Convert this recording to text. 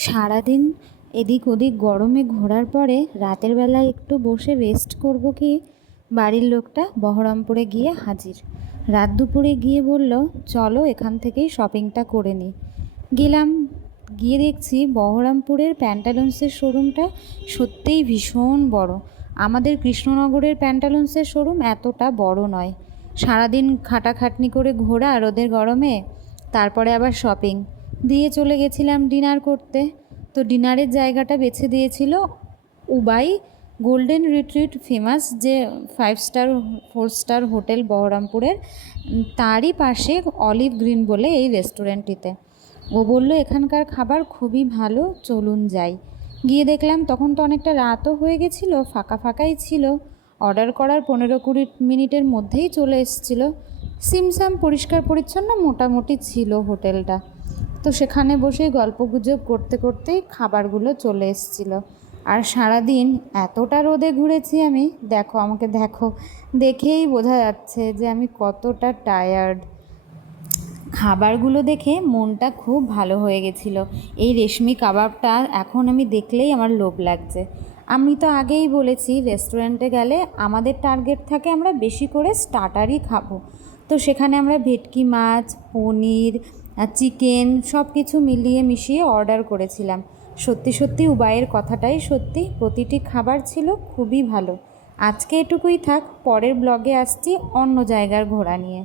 সারাদিন এদিক ওদিক গরমে ঘোরার পরে রাতের বেলায় একটু বসে রেস্ট করব কি, বাড়ির লোকটা বহরমপুরে গিয়ে হাজির। রাত দুপুরে গিয়ে বলল, চলো এখান থেকেই শপিংটা করে নিই। গেলাম, গিয়ে দেখছি বহরমপুরের প্যান্টালুন্সের শোরুমটা সত্যিই ভীষণ বড়। আমাদের কৃষ্ণনগরের প্যান্টালুন্সের শোরুম এতটা বড় নয়। সারাদিন খাটাখাটনি করে ঘোরা রোদের গরমে, তারপরে আবার শপিং দিয়ে চলে গেছিলাম ডিনার করতে। তো ডিনারের জায়গাটা বেছে দিয়েছিল উবাই গোল্ডেন রিট্রিট, ফেমাস যে 5 স্টার 4 স্টার হোটেল বহরমপুরের, তারই পাশে অলিভ গ্রিন বলে এই রেস্টুরেন্টটিতে। ও বলল এখানকার খাবার খুবই ভালো, চলুন যাই। গিয়ে দেখলাম তখন তো অনেকটা রাতও হয়ে গেছিলো, ফাঁকা ফাঁকাই ছিল। অর্ডার করার 15-20 মিনিটের মধ্যেই চলে এসেছিলো। সিমসাম পরিষ্কার পরিচ্ছন্ন মোটামুটি ছিল হোটেলটা। তো সেখানে বসে গল্পগুজব করতে করতেই খাবারগুলো চলে এসেছিলো। আর সারাদিন এতটা রোদে ঘুরেছি আমি, দেখো আমাকে, দেখো দেখেই বোঝা যাচ্ছে যে আমি কতটা টায়ার্ড। খাবারগুলো দেখে মনটা খুব ভালো হয়ে গেছিলো। এই রেশমি কাবাবটা এখন আমি দেখলেই আমার লোভ লাগছে। আমি তো আগেই বলেছি রেস্টুরেন্টে গেলে আমাদের টার্গেট থাকে আমরা বেশি করে স্টার্টারই খাবো। তো সেখানে আমরা ভেটকি মাছ, পনির, চিকেন সব কিছু মিলিয়ে মিশিয়ে অর্ডার করেছিলাম। সত্যি সত্যি উবাইয়ের কথাটাই সত্যি, প্রতিটি খাবার ছিল খুবই ভালো। আজকে এটুকুই থাক, পরের ব্লগে আসছি অন্য জায়গার ঘোরা নিয়ে।